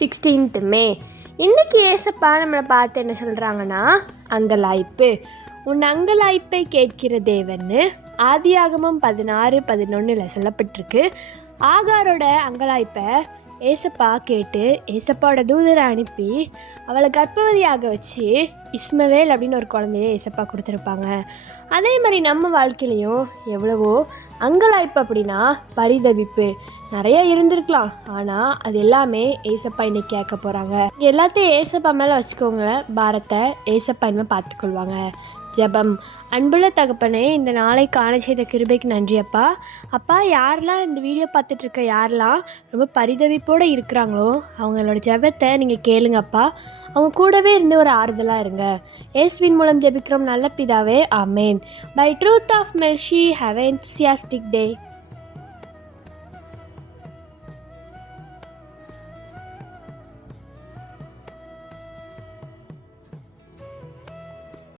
16th மே. இன்றைக்கி ஏசப்பா நம்மளை பார்த்து என்ன சொல்கிறாங்கன்னா, அங்கலாய்ப்பு. உன் அங்கலாய்ப்பை கேட்கிற தேவன்னு ஆதியாகமம் 16:11 சொல்லப்பட்டிருக்கு. ஆகாரோட அங்கலாய்ப்பை ஏசப்பா கேட்டு ஏசப்பாவோட தூதரை அனுப்பி அவளை கர்ப்பவதியாக வச்சு இஸ்மவேல் அப்படின்னு ஒரு குழந்தைய ஏசப்பா கொடுத்துருப்பாங்க. அதே மாதிரி நம்ம வாழ்க்கையிலையும் எவ்வளவோ அங்கலாய்ப்பு அப்படின்னா பரிதவிப்பு நிறைய இருந்திருக்கலாம். ஆனால் அது எல்லாமே ஏசப்பா இன்னைக்கு கேட்க போகிறாங்க. எல்லாத்தையும் ஏசப்பா மேலே வச்சுக்கோங்க. பாரத்தை ஏசப்பா இனிமேல் பார்த்துக்கொள்வாங்க. ஜெபம். அன்புள்ள தகப்பனே, இந்த நாளை காண செய்த கிருபைக்கு நன்றி அப்பா. அப்பா, யாரெல்லாம் இந்த வீடியோ பார்த்துட்ருக்க யாரெல்லாம் ரொம்ப பரிதவிப்போடு இருக்கிறாங்களோ அவங்களோட ஜெபத்தை நீங்கள் கேளுங்கப்பா. அவங்க கூடவே இருந்து ஒரு ஆறுதலாக இருங்க. இயேசுவின் மூலம் ஜெபிக்கிறோம் நல்ல பிதாவே, ஆமேன். By truth of mercy, have a enthusiastic day.